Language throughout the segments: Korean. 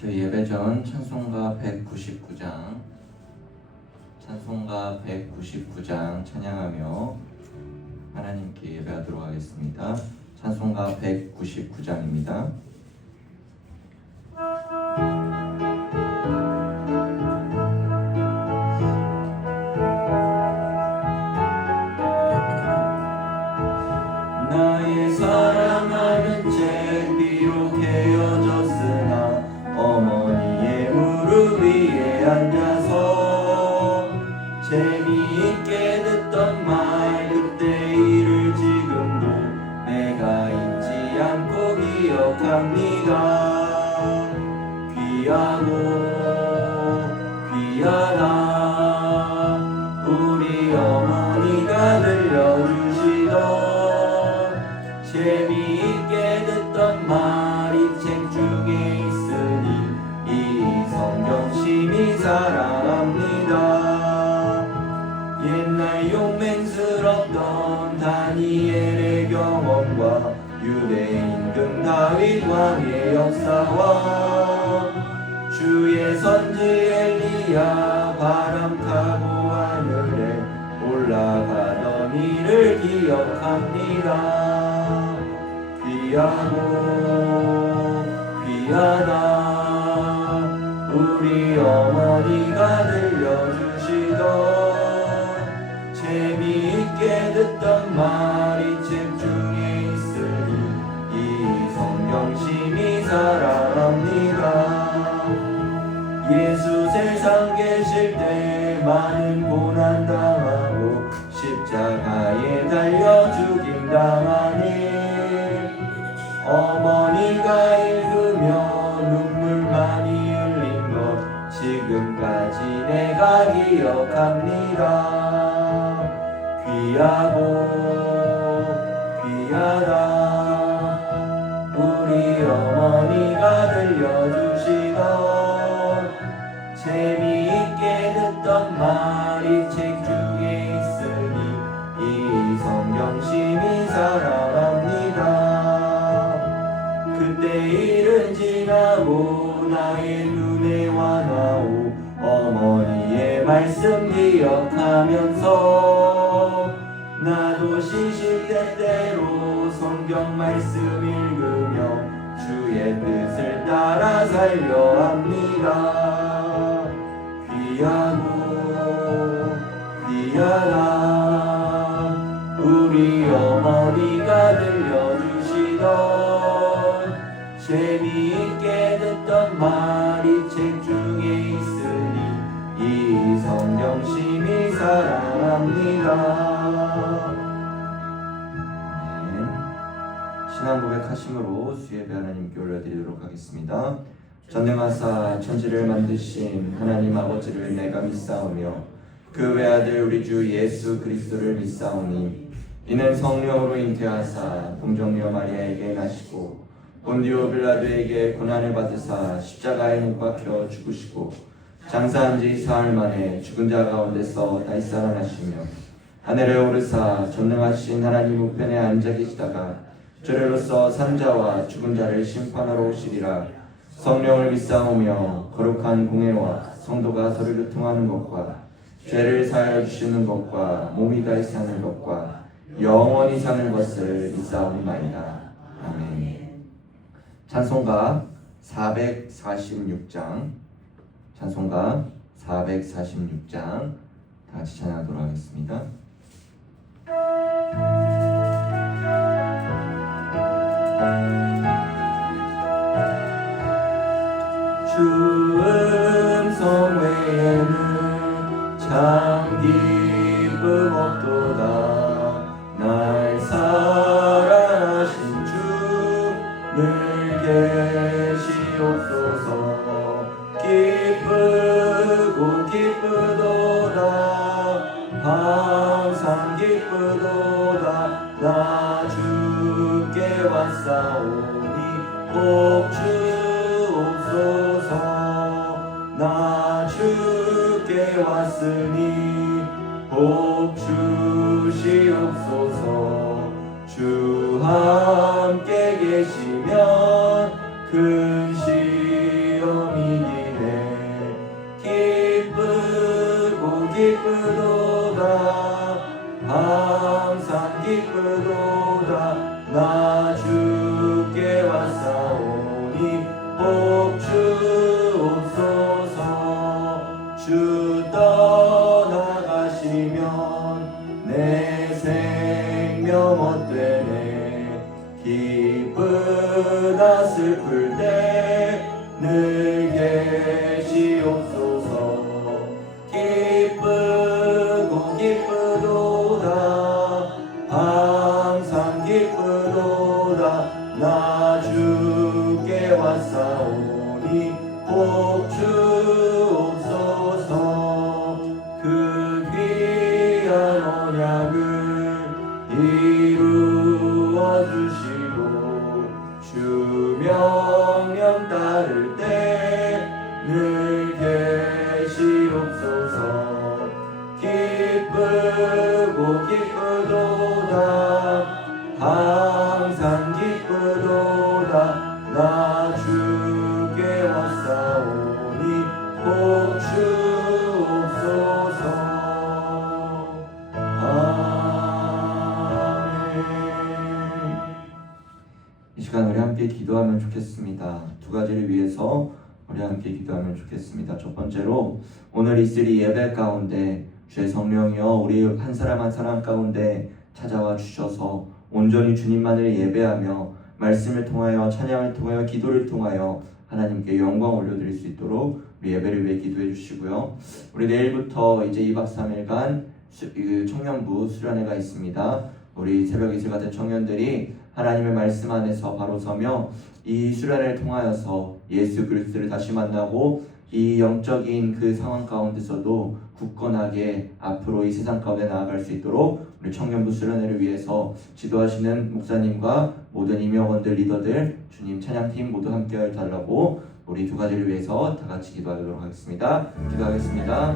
저희 예배 전 찬송가 199장 찬양하며 하나님께 예배하도록 하겠습니다. 찬송가 199장입니다. 나의 사랑하는 책 비록 헤어졌으나 어머니의 무릎 위에 앉아서 재미있게 듣던 말 그때 일을 지금도 내가 잊지 않고 기억합니다. 귀하고 귀하다 우리 어머니가 들려주시던 재미있게 듣던 말이 책 중에 있으니 이 성경 심히 사랑합니다. 옛날 용맹스럽던 다니엘의 경험과 유대 임금 다윗 왕의 역사와 주의 선지 엘리야 바람 타고 하늘에 올라가던 일을 기억합니다. 귀하고 귀하다 우리 어머니가 들려주시던 재미있게 듣던 말이 책 중에 있으니 이 성경 심히 사랑합니다. 예수 세상 계실 때 많은 고난 당하고 십자가에 달려 죽임당하니 어머니가 읽으며 눈물 많이 흘린 것 지금까지 내가 기억합니다. 귀하고 귀하다 우리 어머니가 들려주시던 재미있게 듣던 말이 책 중에 있으니 이 성경 심히 사랑합니다. 그때 일은 지나고 나의 눈에 환하오 어머니의 말씀 기억하면서 나도 시시때때로 성경 말씀 읽으며 주의 뜻을 따라 살려 합니다. 귀하고 귀하다 우리 어머니가 들려주시던 재미있게 듣던 말이 책 중에 있으니 이 성경 심히 사랑합니다. 신앙 고백하심으로 주예배 하나님께 올려드리도록 하겠습니다. 전능하사 천지를 만드신 하나님 아버지를 내가 믿사오며 그 외아들 우리 주 예수 그리스도를 믿사오니 이는 성령으로 잉태하사 동정녀 마리아에게 나시고 본디오 빌라도에게 고난을 받으사 십자가에 못 박혀 죽으시고 장사한 지 사흘 만에 죽은 자 가운데서 다시 살아나시며 하늘에 오르사 전능하신 하나님 우편에 앉아 계시다가 주례로서 산자와 죽은 자를 심판하러 오시리라. 성령을 믿사오며 거룩한 공회와 성도가 서로 교통하는 것과 죄를 사하여 주시는 것과 몸이 다시 사는 것과 영원히 사는 것을 믿사옵나이다. 아멘. 찬송가 446장 찬송가 446장 다 같이 찬양하도록 하겠습니다. 주 음성 외에는 참 기쁨 없도다. 날 사랑하신 주 늘 계시옵소서. 기쁘고 기쁘도다 항상 기쁘도다. 나 주께 왔사오니 복 주옵소서. 나 주께 왔으니 복 주시옵소서. 주 함께 계시면 큰 시험이 아플 때 늘 계시옵소서. 기쁘고 기쁘도다 항상 기쁘도다 나 주께 왔사오니 복 주옵소서. 그 귀한 언약을 이루어 주시고 주 명령 따를 때 늘 계시옵소서. 기쁘고 기쁘도다 항상 기쁘도다 나 주께 왔사오니 복 주옵소서. 아멘. 이 시간 우리 함께 기도하면 좋겠습니다. 두 가지를 위해서 우리 함께 기도하면 좋겠습니다. 첫 번째로 오늘 있을 이 예배 가운데 주의 성령이여 우리 한 사람 한 사람 가운데 찾아와 주셔서 온전히 주님만을 예배하며 말씀을 통하여 찬양을 통하여 기도를 통하여 하나님께 영광 올려드릴 수 있도록 우리 예배를 위해 기도해 주시고요. 우리 내일부터 이제 2박 3일간 청년부 수련회가 있습니다. 우리 새벽 이슬 같은 청년들이 하나님의 말씀 안에서 바로 서며 이 수련회를 통하여서 예수 그리스도를 다시 만나고 이 영적인 그 상황 가운데서도 굳건하게 앞으로 이 세상 가운데 나아갈 수 있도록 우리 청년부 수련회를 위해서 지도하시는 목사님과 모든 임역원들 리더들 주님 찬양팀 모두 함께 해달라고 우리 두 가지를 위해서 다 같이 기도하도록 하겠습니다. 기도하겠습니다.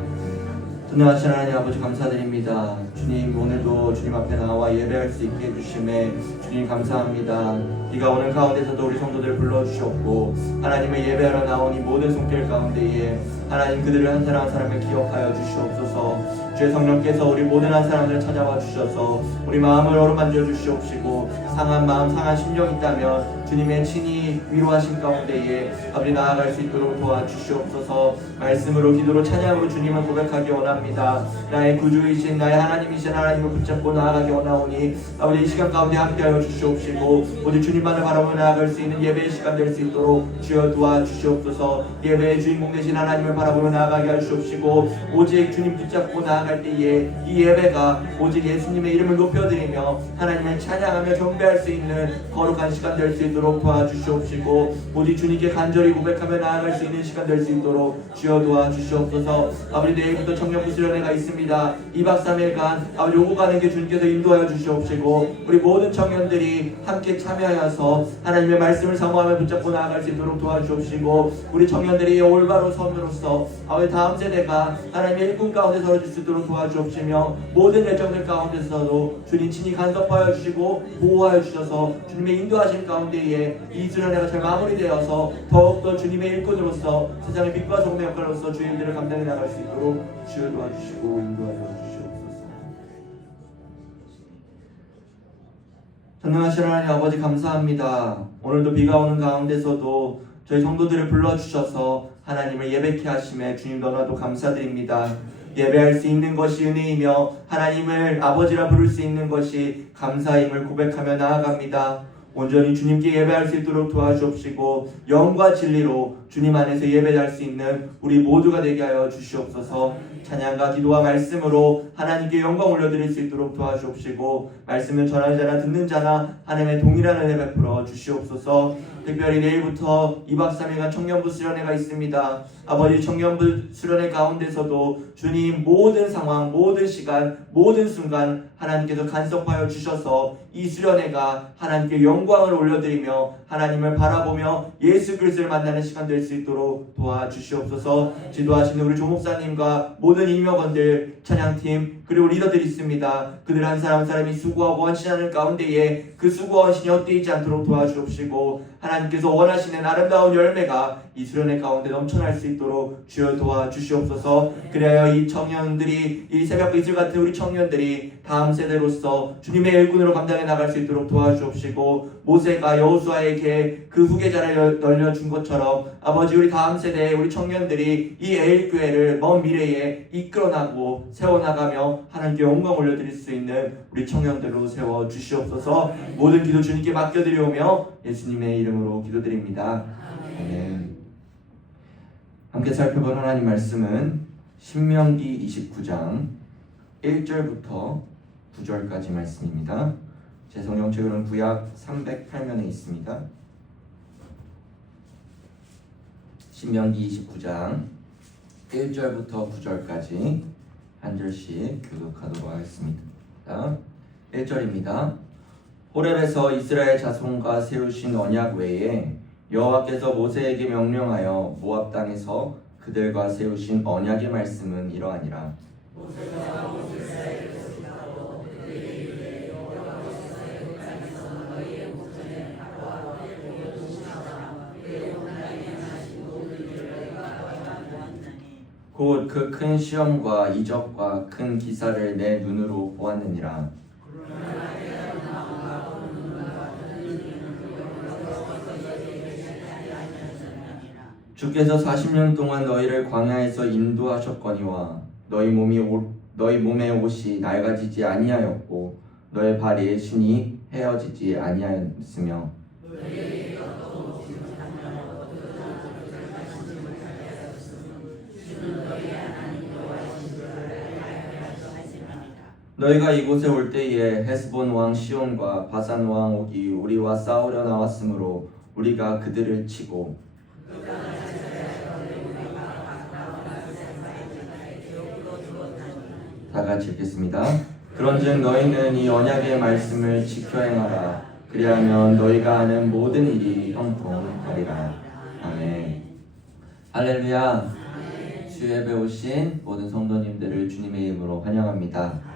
전능하신 하나님 아버지 감사드립니다. 주님 오늘도 주님 앞에 나와 예배할 수 있게 해주심에 주님 감사합니다. 비가 오는 가운데서도 우리 성도들 불러주셨고 하나님의 예배하러 나온 이 모든 손길 가운데에 하나님 그들을 한 사람 한 사람을 기억하여 주시옵소서. 주의 성령께서 우리 모든 한 사람들을 찾아와 주셔서 우리 마음을 어루만져 주시옵시고 상한 마음 상한 심령이 있다면 주님의 친히 위로하심 가운데에 아버지 나아갈 수 있도록 도와주시옵소서. 말씀으로 기도로 찬양으로 주님을 고백하기 원합니다. 나의 구주이신 나의 하나님이신 하나님을 붙잡고 나아가기 원하오니 아버지 이 시간 가운데 함께하여 주시옵시고 오직 주님만을 바라보며 나아갈 수 있는 예배의 시간 될 수 있도록 주여 도와주시옵소서. 예배의 주인공 되신 하나님을 바라보며 나아가게 하시옵시고 오직 주님 붙잡고 나아갈 때에 이 예배가 오직 예수님의 이름을 높여드리며 하나님을 찬양하며 경배할 수 있는 거룩한 시간 될 수 있도록 도와주시옵시고 오직 주님께 간절히 고백하며 나아갈 수 있는 시간 될 수 있도록 주여 도와주시옵소서. 아버지 내일부터 청년부 수련회가 있습니다. 2박 3일간 아버지 오고 가는 게 주님께서 인도하여 주시옵시고 우리 모든 청년들이 함께 참여하여서 하나님의 말씀을 사모하며 붙잡고 나아갈 수 있도록 도와주옵시고 우리 청년들이 올바로 섬으로써 아버지 다음 세대가 하나님의 일꾼 가운데 서러질 수 있도록 도와주옵시며 모든 열정들 가운데서도 주님 친히 간섭하여 주시고 보호하여 주셔서 주님의 인도하심 가운데에 이 수련회가 잘 마무리되어서 더욱더 주님의 일꾼으로서 세상의 빛과 소금의 역할로서 주의 일들을 감당해 나갈 수 있도록 주여 도와주시고 인도하여 주시옵소서. 전능하신 하나님 아버지 감사합니다. 오늘도 비가 오는 가운데서도 저희 성도들을 불러주셔서 하나님을 예배케 하심에 주님 너무나도 감사드립니다. 예배할 수 있는 것이 은혜이며 하나님을 아버지라 부를 수 있는 것이 감사임을 고백하며 나아갑니다. 온전히 주님께 예배할 수 있도록 도와주옵시고 영과 진리로 주님 안에서 예배할 수 있는 우리 모두가 되게 하여 주시옵소서. 찬양과 기도와 말씀으로 하나님께 영광 올려드릴 수 있도록 도와주옵시고 말씀을 전하는 자나 듣는 자나 하나님의 동일한 은혜 베풀어 주시옵소서. 특별히 내일부터 2박 3일간 청년부 수련회가 있습니다. 아버지 청년부 수련회 가운데서도 주님 모든 상황, 모든 시간, 모든 순간 하나님께서 간섭하여 주셔서 이 수련회가 하나님께 영광을 올려드리며 하나님을 바라보며 예수 그리스도를 만나는 시간 될 수 있도록 도와주시옵소서. 지도하시는 우리 조목사님과 모든 임역원들, 찬양팀 그리고 리더들이 있습니다. 그들 한 사람 한 사람이 수고하고 헌신하는 가운데에 그 수고와 헌신이 헛되지 않도록 도와주옵시고 하나님께서 원하시는 아름다운 열매가 이 수련회 가운데 넘쳐날 수 있도록 주여 도와주시옵소서. 그래야 이 청년들이 이 새벽 이슬 같은 우리 청년들이 다음 세대로서 주님의 일꾼으로 감당해 순종해 나갈 수 있도록 도와주옵시고, 모세가 여호수아에게 그 후계자를 늘려준 것처럼 아버지, 우리 다음 세대에 우리 청년들이 이 에일교회를 먼 미래에 이끌어나고 세워나가며 하나님께 영광 올려드릴 수 있는 우리 청년들로 세워주시옵소서. 모든 기도 주님께 맡겨드리오며 예수님의 이름으로 기도드립니다. 아멘. 함께 살펴볼 하나님 말씀은 신명기 29장 1절부터 9절까지 말씀입니다. 제 성경책으로는 구약 308면에 있습니다. 신명기 29장 1절부터 9절까지 한 절씩 교독하도록 하겠습니다. 1절입니다. 호렙에서 이스라엘 자손과 세우신 언약 외에 여호와께서 모세에게 명령하여 모압 땅에서 그들과 세우신 언약의 말씀은 이러하니라. 곧 그 큰 시험과 이적과 큰 기사를 내 눈으로 보았느니라. 주께서 40년 동안 너희를 광야에서 인도하셨거니와 너희 몸의 옷이 낡아지지 아니하였고 너희 발의 신이 헤어지지 아니하였으며 너희가 이곳에 올 때에 헤스본 왕 시온과 바산 왕 옥이 우리와 싸우려 나왔으므로 우리가 그들을 치고 다 같이 읽겠습니다. 그런즉 너희는 이 언약의 말씀을 지켜 행하라. 그리하면 너희가 하는 모든 일이 형통하리라. 아멘. 할렐루야. 주에 배우신 모든 성도님들을 주님의 이름으로 환영합니다.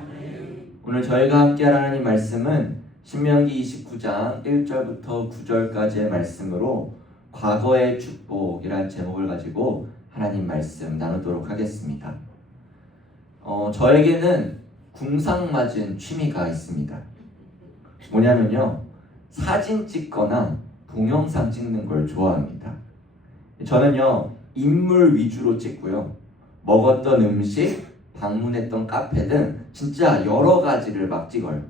오늘 저희가 함께할 하나님 말씀은 신명기 29장 1절부터 9절까지의 말씀으로 과거의 축복이라는 제목을 가지고 하나님 말씀 나누도록 하겠습니다. 저에게는 궁상맞은 취미가 있습니다. 뭐냐면요, 사진 찍거나 동영상 찍는 걸 좋아합니다. 저는요, 인물 위주로 찍고요, 먹었던 음식, 방문했던 카페 등 진짜 여러 가지를 막 찍어요.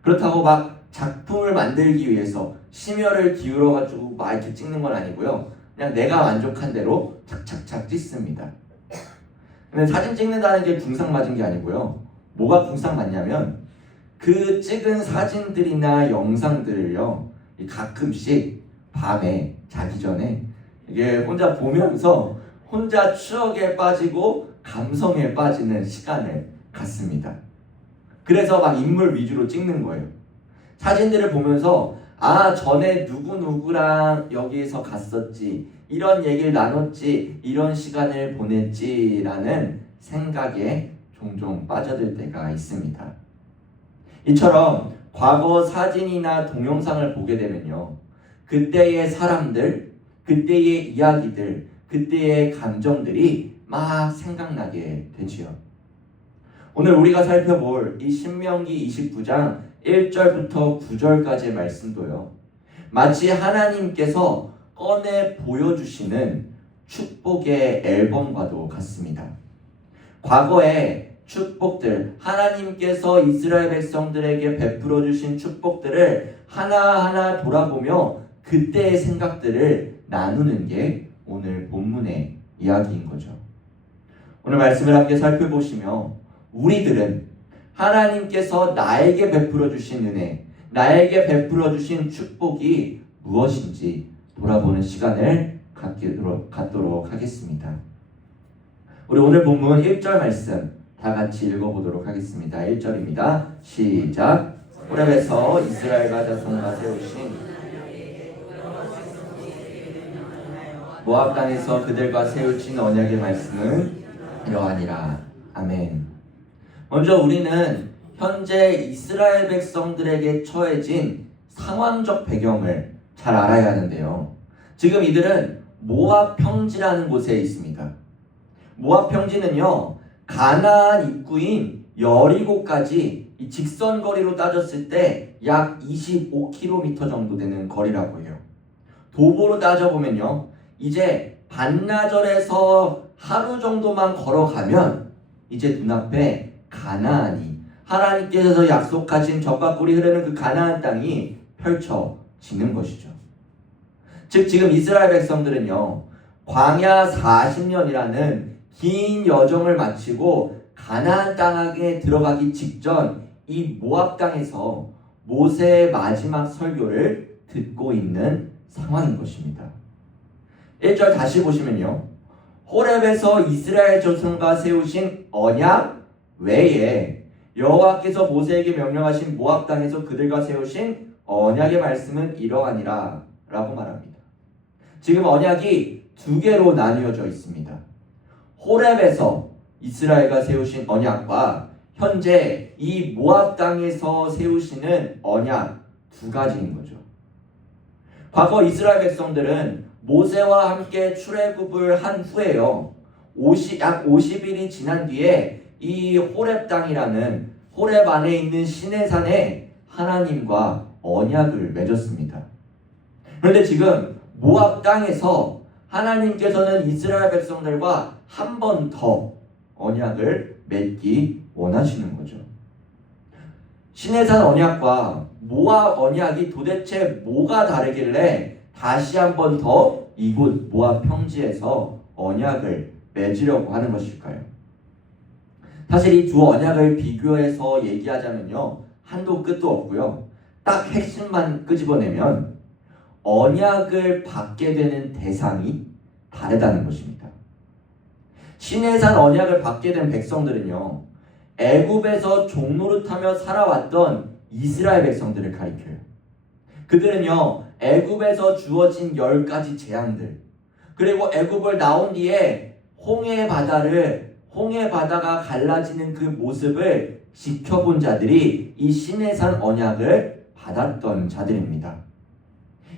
그렇다고 막 작품을 만들기 위해서 심혈을 기울여가지고 막 이렇게 찍는 건 아니고요, 그냥 내가 만족한 대로 착착착 찍습니다. 근데 사진 찍는다는 게 궁상맞은 게 아니고요, 뭐가 궁상맞냐면 그 찍은 사진들이나 영상들을요, 가끔씩 밤에 자기 전에 이게 혼자 보면서 혼자 추억에 빠지고 감성에 빠지는 시간을 갖습니다. 그래서 막 인물 위주로 찍는 거예요. 사진들을 보면서 전에 누구누구랑 여기서 갔었지, 이런 얘기를 나눴지, 이런 시간을 보냈지라는 생각에 종종 빠져들 때가 있습니다. 이처럼 과거 사진이나 동영상을 보게 되면요, 그때의 사람들, 그때의 이야기들, 그때의 감정들이 막 생각나게 되지요. 오늘 우리가 살펴볼 이 신명기 29장 1절부터 9절까지의 말씀도요, 마치 하나님께서 꺼내 보여주시는 축복의 앨범과도 같습니다. 과거의 축복들, 하나님께서 이스라엘 백성들에게 베풀어 주신 축복들을 하나하나 돌아보며 그때의 생각들을 나누는 게 오늘 본문의 이야기인 거죠. 오늘 말씀을 함께 살펴보시며 우리들은 하나님께서 나에게 베풀어 주신 은혜, 나에게 베풀어 주신 축복이 무엇인지 돌아보는 시간을 갖도록 하겠습니다. 우리 오늘 본문 1절 말씀 다 같이 읽어보도록 하겠습니다. 1절입니다. 시작. 호렙에서 이스라엘과 자손과 세우신 모압 땅에서 그들과 세우신 언약의 말씀은 이러하니라. 아멘. 먼저 우리는 현재 이스라엘 백성들에게 처해진 상황적 배경을 잘 알아야 하는데요, 지금 이들은 모압 평지라는 곳에 있습니다. 모압 평지는요, 가나안 입구인 여리고까지 이 직선 거리로 따졌을 때 약 25km 정도 되는 거리라고 해요. 도보로 따져보면요, 이제 반나절에서 하루 정도만 걸어가면 이제 눈앞에 가나안이, 하나님께서 약속하신 젖과 꿀이 흐르는 그 가나안 땅이 펼쳐지는 것이죠. 즉 지금 이스라엘 백성들은요, 광야 40년이라는 긴 여정을 마치고 가나안 땅에 들어가기 직전 이 모압 땅에서 모세의 마지막 설교를 듣고 있는 상황인 것입니다. 1절 다시 보시면요, 호렙에서 이스라엘 자손과 세우신 언약 외에 여호와께서 모세에게 명령하신 모압 땅에서 그들과 세우신 언약의 말씀은 이러하니라 라고 말합니다. 지금 언약이 두 개로 나뉘어져 있습니다. 호렙에서 이스라엘과 세우신 언약과 현재 이 모압 땅에서 세우시는 언약 두 가지인 거죠. 과거 이스라엘 백성들은 모세와 함께 출애굽을 한 후에요, 약 50일이 지난 뒤에 이 호렙 땅이라는 호렙 안에 있는 시내산에 하나님과 언약을 맺었습니다. 그런데 지금 모압 땅에서 하나님께서는 이스라엘 백성들과 한 번 더 언약을 맺기 원하시는 거죠. 시내산 언약과 모압 언약이 도대체 뭐가 다르길래 다시 한 번 더 이곳 모압 평지에서 언약을 맺으려고 하는 것일까요? 사실 이 두 언약을 비교해서 얘기하자면요, 한도 끝도 없고요. 딱 핵심만 끄집어내면 언약을 받게 되는 대상이 다르다는 것입니다. 시내산 언약을 받게 된 백성들은요, 애굽에서 종노릇하며 살아왔던 이스라엘 백성들을 가리켜요. 그들은요, 애굽에서 주어진 10가지 재앙들, 그리고 애굽을 나온 뒤에 홍해 바다가 갈라지는 그 모습을 지켜본 자들이 이 시내산 언약을 받았던 자들입니다.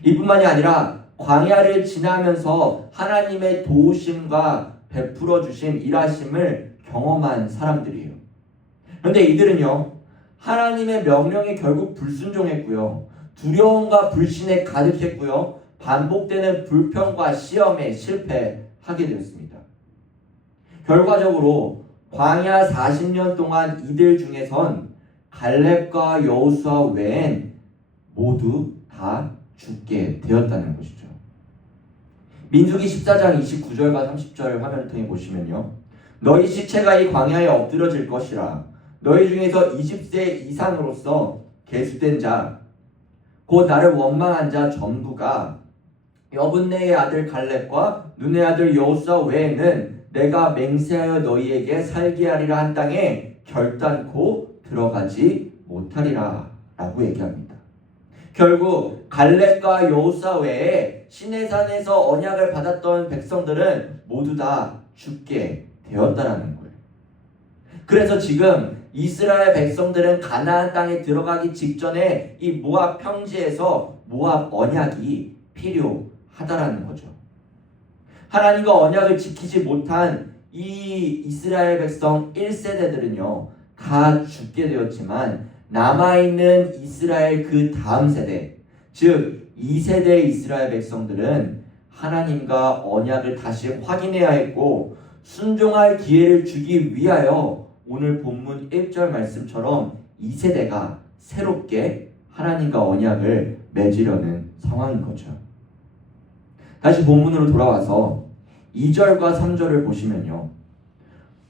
이뿐만이 아니라 광야를 지나면서 하나님의 도우심과 베풀어 주신 일하심을 경험한 사람들이에요. 그런데 이들은요, 하나님의 명령에 결국 불순종했고요, 두려움과 불신에 가득했고요, 반복되는 불평과 시험에 실패하게 되었습니다. 결과적으로 광야 40년 동안 이들 중에선 갈렙과 여호수아 외엔 모두 다 죽게 되었다는 것이죠. 민수기 14장 29절과 30절 화면을 통해 보시면요, 너희 시체가 이 광야에 엎드러질 것이라. 너희 중에서 20세 이상으로서 계수된 자, 곧 나를 원망한 자 전부가 여분네의 아들 갈렙과 눈의 아들 여호수아 외에는 내가 맹세하여 너희에게 살게 하리라 한 땅에 결단코 들어가지 못하리라 라고 얘기합니다. 결국 갈렙과 여호수아 외에 시내산에서 언약을 받았던 백성들은 모두 다 죽게 되었다라는 거예요. 그래서 지금 이스라엘 백성들은 가나안 땅에 들어가기 직전에 이 모압 평지에서 모압 언약이 필요하다라는 거죠. 하나님과 언약을 지키지 못한 이 이스라엘 백성 1세대들은요 다 죽게 되었지만, 남아있는 이스라엘 그 다음 세대, 즉 2세대 이스라엘 백성들은 하나님과 언약을 다시 확인해야 했고 순종할 기회를 주기 위하여 오늘 본문 1절 말씀처럼 2세대가 새롭게 하나님과 언약을 맺으려는 상황인 거죠. 다시 본문으로 돌아와서 2절과 3절을 보시면요,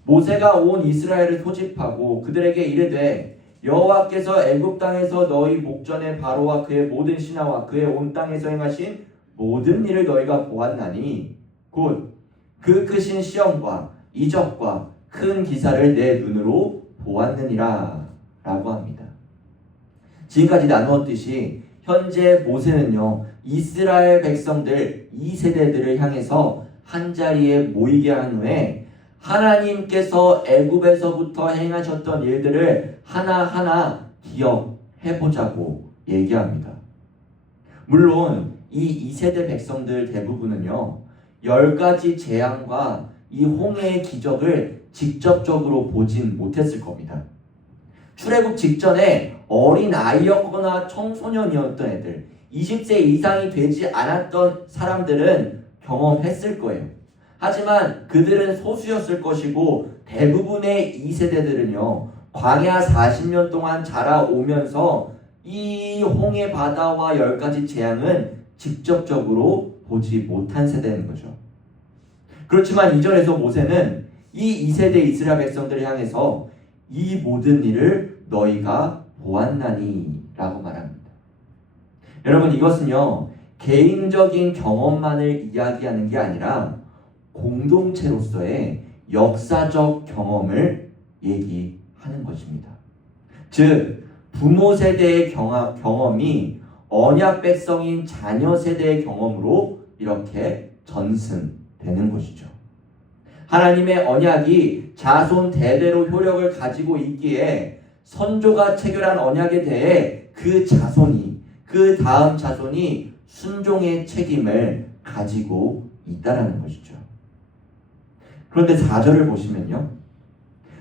모세가 온 이스라엘을 소집하고 그들에게 이르되 여호와께서 애굽 땅에서 너희 목전에 바로와 그의 모든 신하와 그의 온 땅에서 행하신 모든 일을 너희가 보았나니 곧 그 크신 시험과 이적과 큰 기사를 내 눈으로 보았느니라 라고 합니다. 지금까지 나누었듯이 현재 모세는요, 이스라엘 백성들 2세대들을 향해서 한자리에 모이게 한 후에 하나님께서 애굽에서부터 행하셨던 일들을 하나하나 기억해보자고 얘기합니다. 물론 이 2세대 백성들 대부분은요 10가지 재앙과 이 홍해의 기적을 직접적으로 보진 못했을 겁니다. 출애굽 직전에 어린 아이였거나 청소년이었던 애들, 20세 이상이 되지 않았던 사람들은 경험했을 거예요. 하지만 그들은 소수였을 것이고 대부분의 2세대들은요 광야 40년 동안 자라오면서 이 홍해 바다와 10가지 재앙은 직접적으로 보지 못한 세대인 거죠. 그렇지만 2절에서 모세는 이 2세대 이스라엘 백성들을 향해서 이 모든 일을 너희가 보았나니 라고 말합니다. 여러분, 이것은요 개인적인 경험만을 이야기하는 게 아니라 공동체로서의 역사적 경험을 얘기하는 것입니다. 즉 부모 세대의 경험이 언약 백성인 자녀 세대의 경험으로 이렇게 전승되는 것이죠. 하나님의 언약이 자손 대대로 효력을 가지고 있기에 선조가 체결한 언약에 대해 그 자손이, 그 다음 자손이 순종의 책임을 가지고 있다라는 것이죠. 그런데 4절을 보시면요,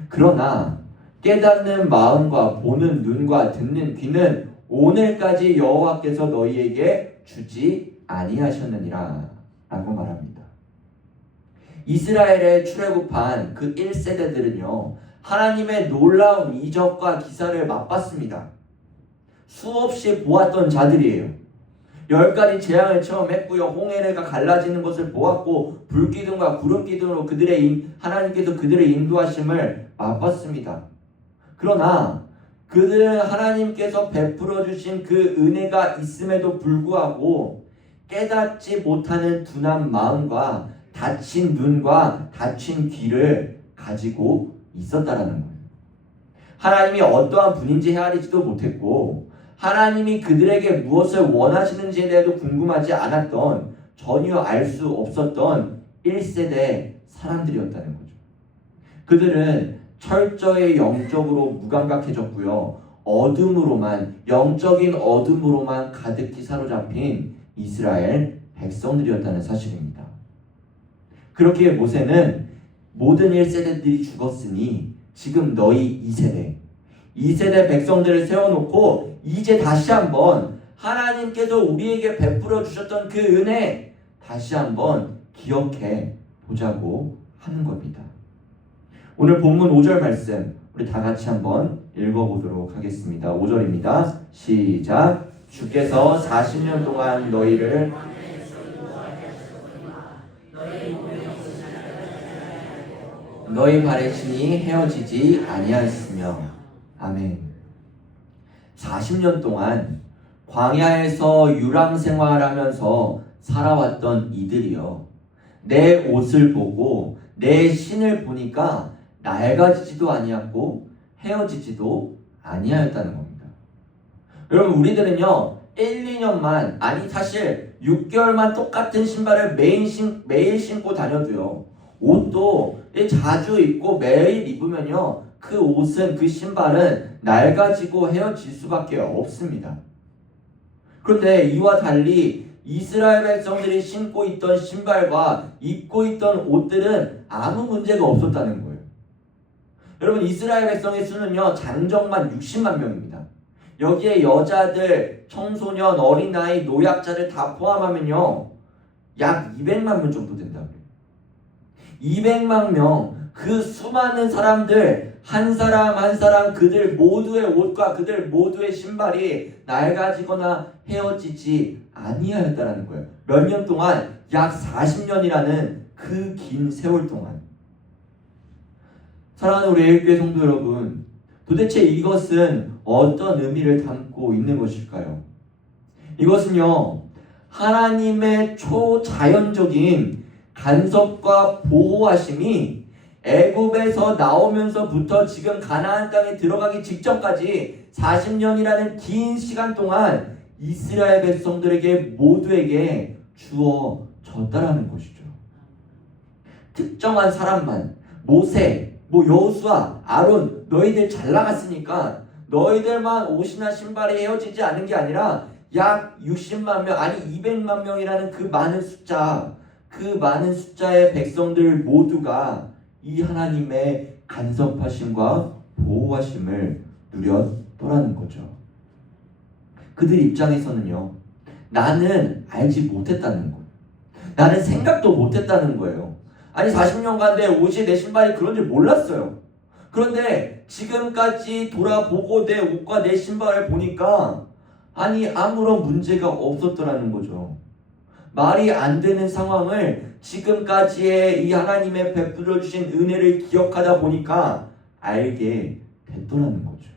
그러나 깨닫는 마음과 보는 눈과 듣는 귀는 오늘까지 여호와께서 너희에게 주지 아니하셨느니라 라고 말합니다. 이스라엘에 출애굽한 그 1세대들은요 하나님의 놀라운 이적과 기사를 맛봤습니다. 수없이 보았던 자들이에요. 10가지 재앙을 처음 했고요, 홍해가 갈라지는 것을 보았고 불기둥과 구름기둥으로 하나님께서 그들의 인도하심을 맛봤습니다. 그러나 그들은 하나님께서 베풀어 주신 그 은혜가 있음에도 불구하고 깨닫지 못하는 둔한 마음과 닫힌 눈과 닫힌 귀를 가지고 있었다라는 거예요. 하나님이 어떠한 분인지 헤아리지도 못했고 하나님이 그들에게 무엇을 원하시는지에 대해도 궁금하지 않았던, 전혀 알 수 없었던 1세대 사람들이었다는 거죠. 그들은 철저히 영적으로 무감각해졌고요, 영적인 어둠으로만 가득히 사로잡힌 이스라엘 백성들이었다는 사실입니다. 그렇기에 모세는 모든 1세대들이 죽었으니 지금 너희 2세대 백성들을 세워놓고 이제 다시 한번 하나님께서 우리에게 베풀어 주셨던 그 은혜 다시 한번 기억해 보자고 하는 겁니다. 오늘 본문 5절 말씀 우리 다 같이 한번 읽어보도록 하겠습니다. 5절입니다. 시작. 주께서 40년 동안 너희를 너희 바래시니 헤어지지 아니하였으며. 아멘. 40년 동안 광야에서 유랑 생활하면서 살아왔던 이들이요, 내 옷을 보고 내 신을 보니까 낡아지지도 아니하고 헤어지지도 아니하였다는 겁니다. 여러분, 우리들은요 1, 2년만, 아니 사실 6개월만 똑같은 신발을 매일 신고 다녀도요, 옷도 자주 입고 매일 입으면요 그 옷은, 그 신발은 낡아지고 헤어질 수밖에 없습니다. 그런데 이와 달리 이스라엘 백성들이 신고 있던 신발과 입고 있던 옷들은 아무 문제가 없었다는 거예요. 여러분, 이스라엘 백성의 수는요 장정만 60만 명입니다. 여기에 여자들, 청소년, 어린아이, 노약자를 다 포함하면요 약 200만 명 정도 된다고요. 200만 명, 그 수많은 사람들 한 사람 한 사람 그들 모두의 옷과 그들 모두의 신발이 낡아지거나 헤어지지 아니하였다라는 거예요. 몇 년 동안, 약 40년이라는 그 긴 세월 동안. 사랑하는 우리 애국교회 성도 여러분, 도대체 이것은 어떤 의미를 담고 있는 것일까요? 이것은요 하나님의 초자연적인 간섭과 보호하심이 애굽에서 나오면서부터 지금 가나안 땅에 들어가기 직전까지 40년이라는 긴 시간 동안 이스라엘 백성들에게 모두에게 주어졌다라는 것이죠. 특정한 사람만, 모세, 여호수아, 아론, 너희들 잘 나갔으니까 너희들만 옷이나 신발이 헤어지지 않은 게 아니라 약 60만 명, 아니 200만 명이라는 그 많은 숫자의 백성들 모두가 이 하나님의 간섭하심과 보호하심을 누렸더라는 거죠. 그들 입장에서는요, 나는 알지 못했다는 거, 나는 생각도 못했다는 거예요. 아니 40년간 내 옷이 내 신발이 그런 줄 몰랐어요. 그런데 지금까지 돌아보고 내 옷과 내 신발을 보니까 아니 아무런 문제가 없었더라는 거죠. 말이 안 되는 상황을 지금까지의 이 하나님의 베풀어 주신 은혜를 기억하다 보니까 알게 됐더라는 거죠.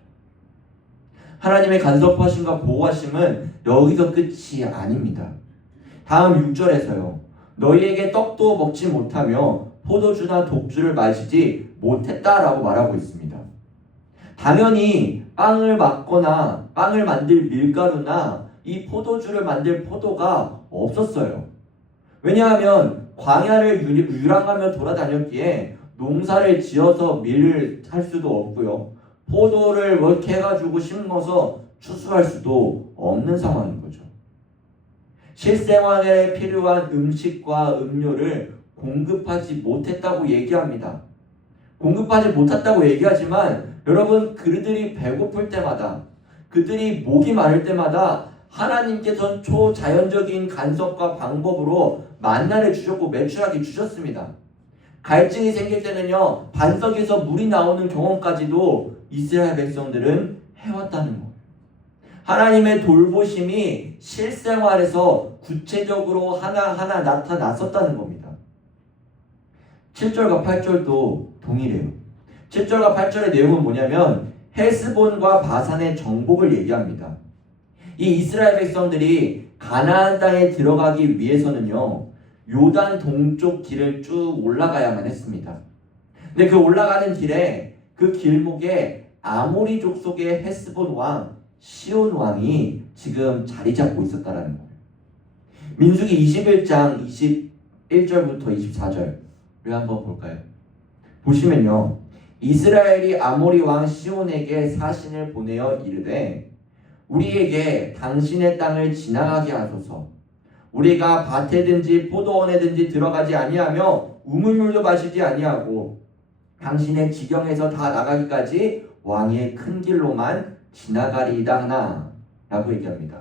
하나님의 간섭하심과 보호하심은 여기서 끝이 아닙니다. 다음 6절에서요. 너희에게 떡도 먹지 못하며 포도주나 독주를 마시지 못했다라고 말하고 있습니다. 당연히 빵을 맞거나 빵을 만들 밀가루나 이 포도주를 만들 포도가 없었어요. 왜냐하면 광야를 유랑하며 돌아다녔기에 농사를 지어서 밀을 할 수도 없고요. 포도를 이렇게 해가지고 심어서 추수할 수도 없는 상황인 거죠. 실생활에 필요한 음식과 음료를 공급하지 못했다고 얘기합니다. 공급하지 못했다고 얘기하지만 여러분, 그들이 배고플 때마다, 그들이 목이 마를 때마다 하나님께서는 초자연적인 간섭과 방법으로 만나를 주셨고 매출하게 주셨습니다. 갈증이 생길 때는요, 반석에서 물이 나오는 경험까지도 이스라엘 백성들은 해왔다는 거예요. 하나님의 돌보심이 실생활에서 구체적으로 하나하나 나타났었다는 겁니다. 7절과 8절도 동일해요. 7절과 8절의 내용은 뭐냐면 헤스본과 바산의 정복을 얘기합니다. 이 이스라엘 백성들이 가나안 땅에 들어가기 위해서는요, 요단 동쪽 길을 쭉 올라가야만 했습니다. 근데 그 올라가는 길에 그 길목에 아모리 족속의 헤스본 왕 시온 왕이 지금 자리 잡고 있었다라는 거예요. 민수기 21장 21절부터 24절 우리 한번 볼까요? 보시면요, 이스라엘이 아모리 왕 시온에게 사신을 보내어 이르되 우리에게 당신의 땅을 지나가게 하소서. 우리가 밭에든지 포도원에든지 들어가지 아니하며 우물물도 마시지 아니하고 당신의 지경에서 다 나가기까지 왕의 큰 길로만 지나가리이다 하나 라고 얘기합니다.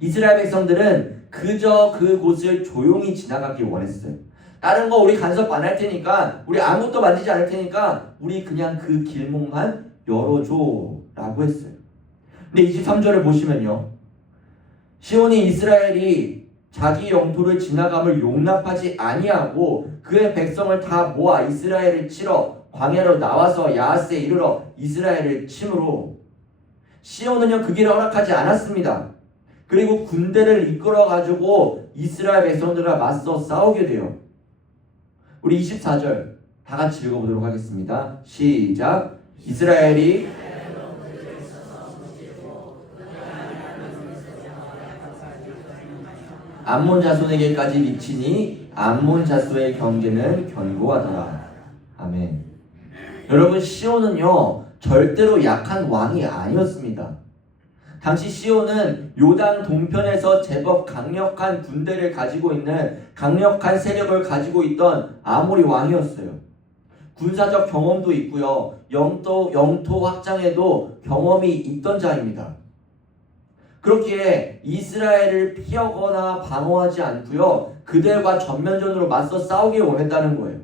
이스라엘 백성들은 그저 그곳을 조용히 지나가길 원했어요. 다른 거 우리 간섭 안 할 테니까, 우리 아무것도 만지지 않을 테니까 우리 그냥 그 길목만 열어줘 라고 했어요. 근데 23절을 보시면요, 시온이 이스라엘이 자기 영토를 지나감을 용납하지 아니하고 그의 백성을 다 모아 이스라엘을 치러 광야로 나와서 야하스에 이르러 이스라엘을 침으로 시온은요 그 길을 허락하지 않았습니다. 그리고 군대를 이끌어 가지고 이스라엘 백성들과 맞서 싸우게 돼요. 우리 24절 다 같이 읽어보도록 하겠습니다. 시작. 이스라엘이 암몬 자손에게까지 미치니 암몬 자손의 경계는 견고하더라. 아멘. 여러분, 시온은요 절대로 약한 왕이 아니었습니다. 당시 시온은 요단 동편에서 제법 강력한 군대를 가지고 있는, 강력한 세력을 가지고 있던 아모리 왕이었어요. 군사적 경험도 있고요, 영토 확장에도 경험이 있던 자입니다. 그렇기에 이스라엘을 피하거나 방어하지 않고요, 그들과 전면전으로 맞서 싸우길 원했다는 거예요.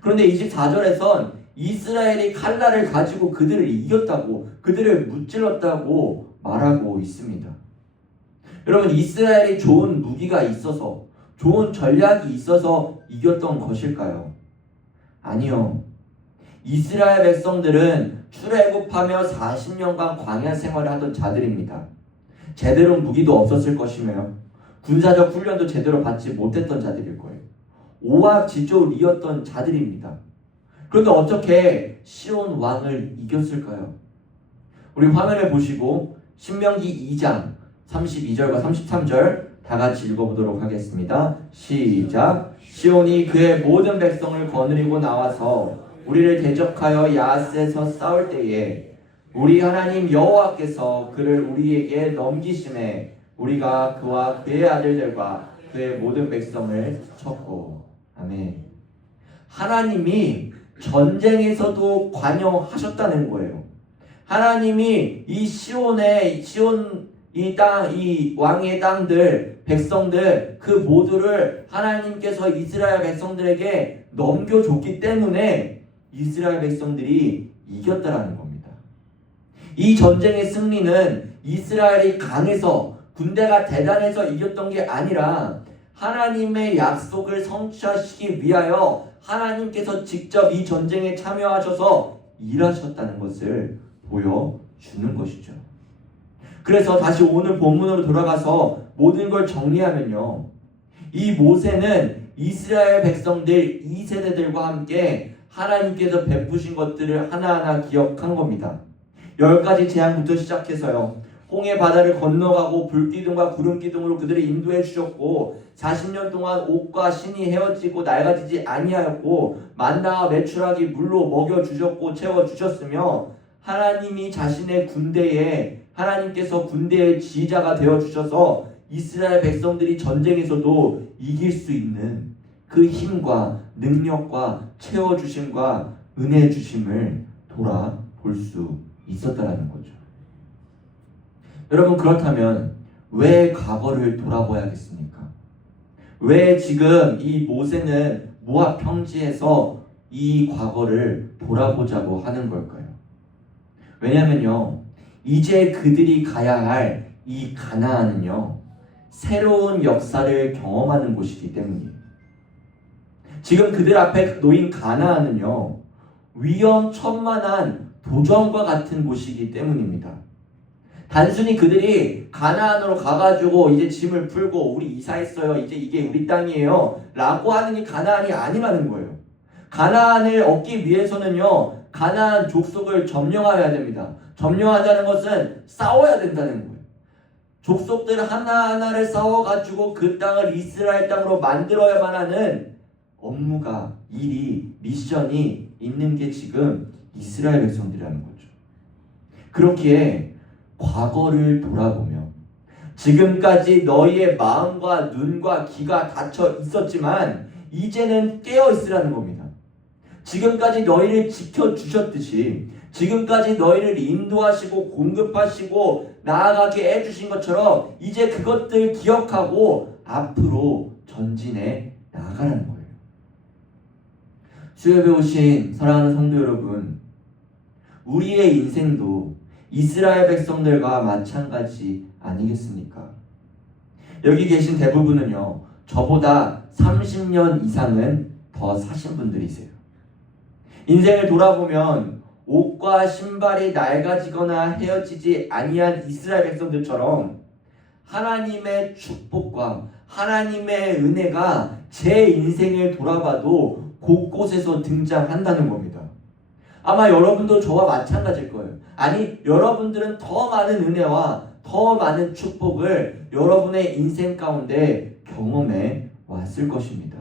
그런데 24절에선 이스라엘이 칼날을 가지고 그들을 이겼다고, 그들을 무찔렀다고 말하고 있습니다. 여러분, 이스라엘이 좋은 무기가 있어서, 좋은 전략이 있어서 이겼던 것일까요? 아니요. 이스라엘 백성들은 출애굽하며 40년간 광야 생활을 하던 자들입니다. 제대로 무기도 없었을 것이며 군사적 훈련도 제대로 받지 못했던 자들일 거예요. 오합지졸이었던 자들입니다. 그런데 어떻게 시온 왕을 이겼을까요? 우리 화면을 보시고 신명기 2장 32절과 33절 다 같이 읽어보도록 하겠습니다. 시작. 시온이 그의 모든 백성을 거느리고 나와서 우리를 대적하여 야하스에서 싸울 때에 우리 하나님 여호와께서 그를 우리에게 넘기심에 우리가 그와 그의 아들들과 그의 모든 백성을 쳤고. 아멘. 하나님이 전쟁에서도 관여하셨다는 거예요. 하나님이 이 시온 이 왕의 땅들, 백성들 그 모두를 하나님께서 이스라엘 백성들에게 넘겨줬기 때문에 이스라엘 백성들이 이겼다라는 겁니다. 이 전쟁의 승리는 이스라엘이 강해서 군대가 대단해서 이겼던 게 아니라 하나님의 약속을 성취하시기 위하여 하나님께서 직접 이 전쟁에 참여하셔서 일하셨다는 것을 보여주는 것이죠. 그래서 다시 오늘 본문으로 돌아가서 모든 걸 정리하면요, 이 모세는 이스라엘 백성들 2세대들과 함께 하나님께서 베푸신 것들을 하나하나 기억한 겁니다. 10가지 재앙부터 시작해서요, 홍해 바다를 건너가고 불기둥과 구름기둥으로 그들을 인도해 주셨고 40년 동안 옥과 신이 헤어지고 낡아지지 아니하였고 만나와 메추라기 물로 먹여 주셨고 채워 주셨으며 하나님이 자신의 군대에 하나님께서 군대의 지휘자가 되어 주셔서 이스라엘 백성들이 전쟁에서도 이길 수 있는 그 힘과 능력과 채워 주심과 은혜 주심을 돌아볼 수 있었다라는 거죠. 여러분, 그렇다면 왜 과거를 돌아봐야겠습니까? 왜 지금 이 모세는 모압 평지에서 이 과거를 돌아보자고 하는 걸까요? 왜냐면요, 이제 그들이 가야 할 이 가나안은요, 새로운 역사를 경험하는 곳이기 때문이에요. 지금 그들 앞에 놓인 가나안은요, 위험천만한 도전과 같은 곳이기 때문입니다. 단순히 그들이 가나안으로 가가지고 이제 짐을 풀고 우리 이사했어요, 이제 이게 우리 땅이에요 라고 하는 게 가나안이 아니라는 거예요. 가나안을 얻기 위해서는요, 가나안 족속을 점령해야 됩니다. 점령하자는 것은 싸워야 된다는 거예요. 족속들 하나하나를 싸워가지고 그 땅을 이스라엘 땅으로 만들어야만 하는 업무가, 일이, 미션이 있는 게 지금 이스라엘 백성들이라는 거죠. 그렇기에 과거를 돌아보며 지금까지 너희의 마음과 눈과 귀가 닫혀 있었지만 이제는 깨어 있으라는 겁니다. 지금까지 너희를 지켜주셨듯이 지금까지 너희를 인도하시고 공급하시고 나아가게 해주신 것처럼 이제 그것들 기억하고 앞으로 전진해 나아가라는 거예요. 수요일에 오신 사랑하는 성도 여러분, 우리의 인생도 이스라엘 백성들과 마찬가지 아니겠습니까? 여기 계신 대부분은요, 저보다 30년 이상은 더 사신 분들이세요. 인생을 돌아보면 옷과 신발이 낡아지거나 헤어지지 아니한 이스라엘 백성들처럼 하나님의 축복과 하나님의 은혜가 제 인생을 돌아봐도 곳곳에서 등장한다는 겁니다. 아마 여러분도 저와 마찬가지일 거예요. 아니, 여러분들은 더 많은 은혜와 더 많은 축복을 여러분의 인생 가운데 경험해 왔을 것입니다.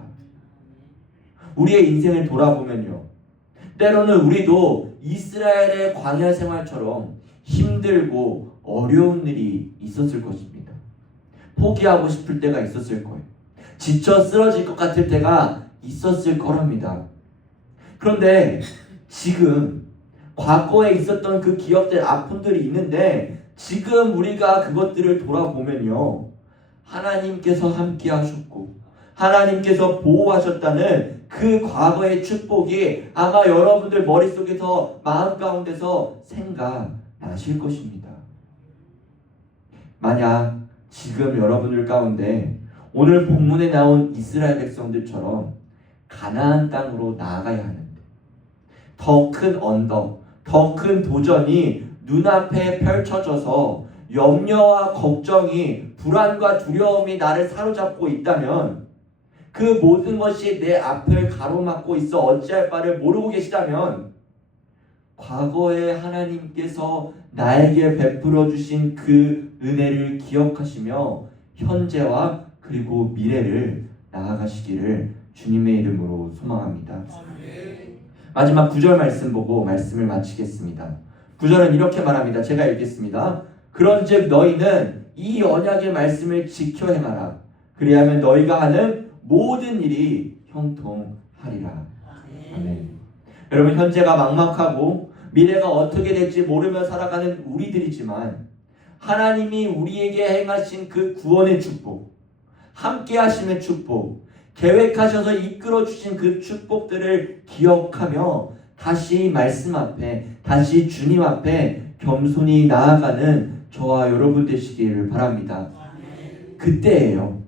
우리의 인생을 돌아보면요, 때로는 우리도 이스라엘의 광야 생활처럼 힘들고 어려운 일이 있었을 것입니다. 포기하고 싶을 때가 있었을 거예요. 지쳐 쓰러질 것 같을 때가 있었을 거랍니다. 그런데 지금 과거에 있었던 그 기억들, 아픔들이 있는데 지금 우리가 그것들을 돌아보면요, 하나님께서 함께 하셨고 하나님께서 보호하셨다는 그 과거의 축복이 아마 여러분들 머릿속에서 마음 가운데서 생각나실 것입니다. 만약 지금 여러분들 가운데 오늘 본문에 나온 이스라엘 백성들처럼 가나안 땅으로 나아가야 하는데 더 큰 언덕, 더 큰 도전이 눈앞에 펼쳐져서 염려와 걱정이, 불안과 두려움이 나를 사로잡고 있다면, 그 모든 것이 내 앞을 가로막고 있어 어찌할 바를 모르고 계시다면, 과거에 하나님께서 나에게 베풀어 주신 그 은혜를 기억하시며 현재와 그리고 미래를 나아가시기를 주님의 이름으로 소망합니다. 마지막 9절 말씀 보고 말씀을 마치겠습니다. 9절은 이렇게 말합니다. 제가 읽겠습니다. 그런즉 너희는 이 언약의 말씀을 지켜 행하라. 그리하면 너희가 하는 모든 일이 형통하리라. 아멘. 여러분, 현재가 막막하고 미래가 어떻게 될지 모르며 살아가는 우리들이지만 하나님이 우리에게 행하신 그 구원의 축복, 함께 하심의 축복, 계획하셔서 이끌어 주신 그 축복들을 기억하며 다시 말씀 앞에, 다시 주님 앞에 겸손히 나아가는 저와 여러분 되시기를 바랍니다. 그때예요.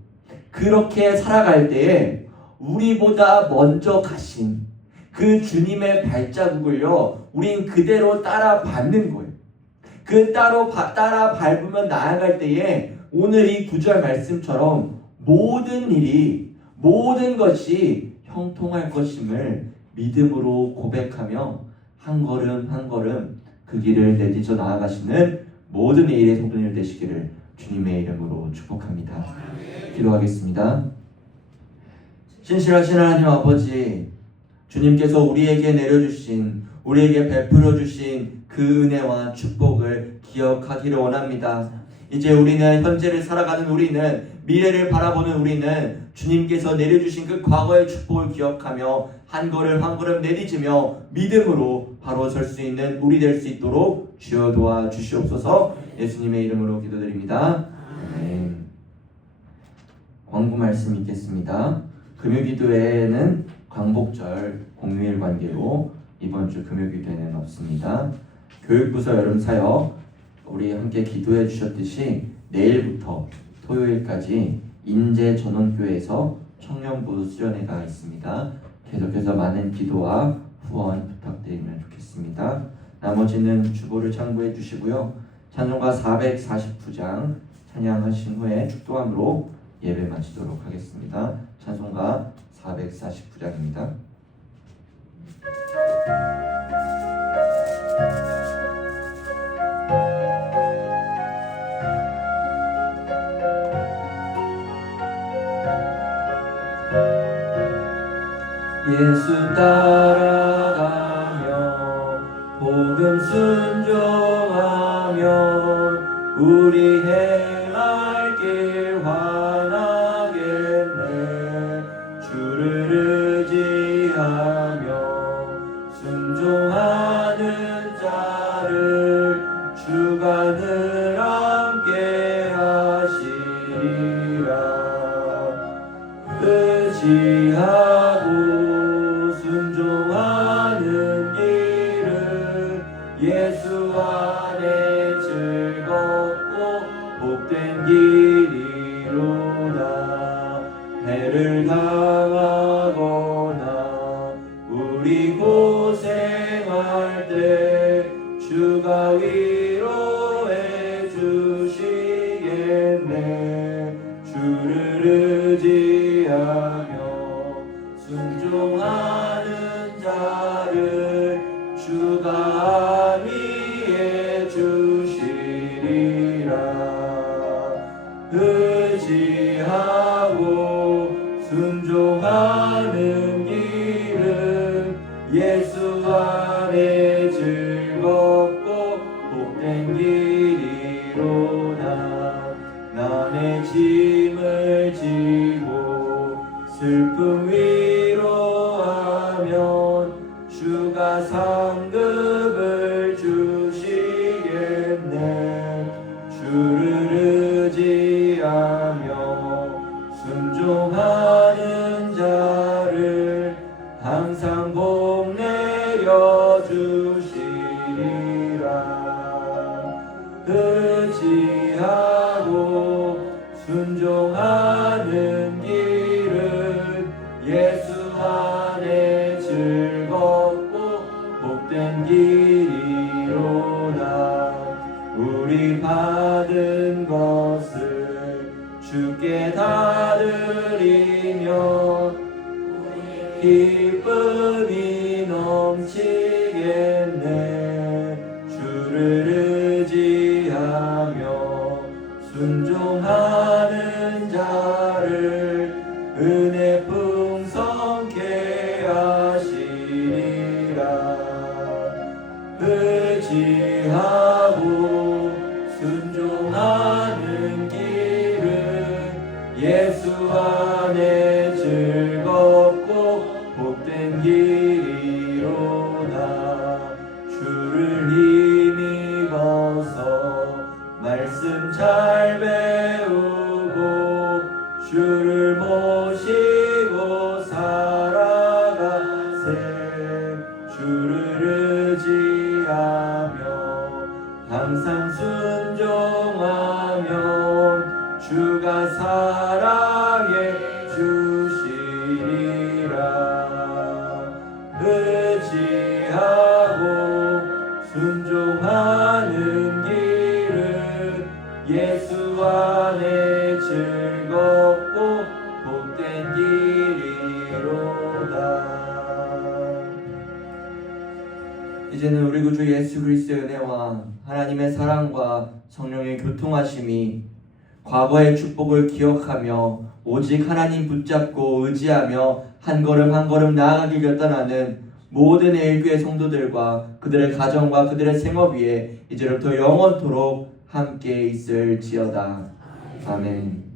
그렇게 살아갈 때에 우리보다 먼저 가신 그 주님의 발자국을요, 우린 그대로 따라 밟는 거예요. 따라 밟으면 나아갈 때에 오늘 이 9절 말씀처럼 모든 일이, 모든 것이 형통할 것임을 믿음으로 고백하며 한 걸음 한 걸음 그 길을 내딛어 나아가시는 모든 일의 성도님 되시기를 주님의 이름으로 축복합니다. 기도하겠습니다. 신실하신 하나님 아버지, 주님께서 우리에게 내려주신, 우리에게 베풀어 주신 그 은혜와 축복을 기억하기를 원합니다. 이제 우리는, 현재를 살아가는 우리는, 미래를 바라보는 우리는 주님께서 내려주신 그 과거의 축복을 기억하며 한 걸음 한 걸음 내딛으며 믿음으로 바로 설 수 있는 우리 될 수 있도록 주여 도와 주시옵소서. 예수님의 이름으로 기도드립니다. 아멘. 광고 말씀 읽겠습니다. 금요기도회는 광복절 공휴일 관계로 이번 주 금요기도회는 없습니다. 교육부서 여름사역 우리 함께 기도해 주셨듯이 내일부터 토요일까지 인제전원교회에서 청년부 수련회가 있습니다. 계속해서 많은 기도와 후원 부탁드리면 좋겠습니다. 나머지는 주보를 참고해 주시고요. 찬송가 449장 찬양하신 후에 축도함으로 예배 마치도록 하겠습니다. 찬송가 449장입니다. 예수 따라가며 복음 순종하며 우리 행할 길 환하겠네. 주를 의지하며 순종하는 자를 주가 늘 함께 하시리라. 의지하고 순종하는 길은 예수 안에 즐겁고 복된 길이로다. 해를 당하거나 우리 고생할 때 주가 위로해 주시겠네. 주를 의지하며 순종하는 자를 주가 위해 주시리라. 의지하고 순종하는 길은 예수 안에 즐겁고 복된 길이로다. 남의 짐을 지고 슬픔 위로하면 주가 상급을 주시겠네. 주를 의지하며 순종하는 자를 항상 복 내려 주시리라. 의지하고 순종하는 길은 예수 안에 즐겁고 복된 길이로다. 우리 받은 것을 주께 다 드리며 기쁨이 넘치겠네. 주를 의지하며 순종하는 자를 은혜 풍성케 하시리라. 의지하고 순종하는 길은 예수 안에 즐겁고 복된 길이로다. 이제는 우리 구주 예수 그리스도의 은혜와 하나님의 사랑과 성령의 교통하심이 과거의 축복을 기억하며 오직 하나님 붙잡고 의지하며 한 걸음 한 걸음 나아가길 결단하는 모든 애일교회 성도들과 그들의 가정과 그들의 생업 위에 이제부터 영원토록 함께 있을지어다. 아멘.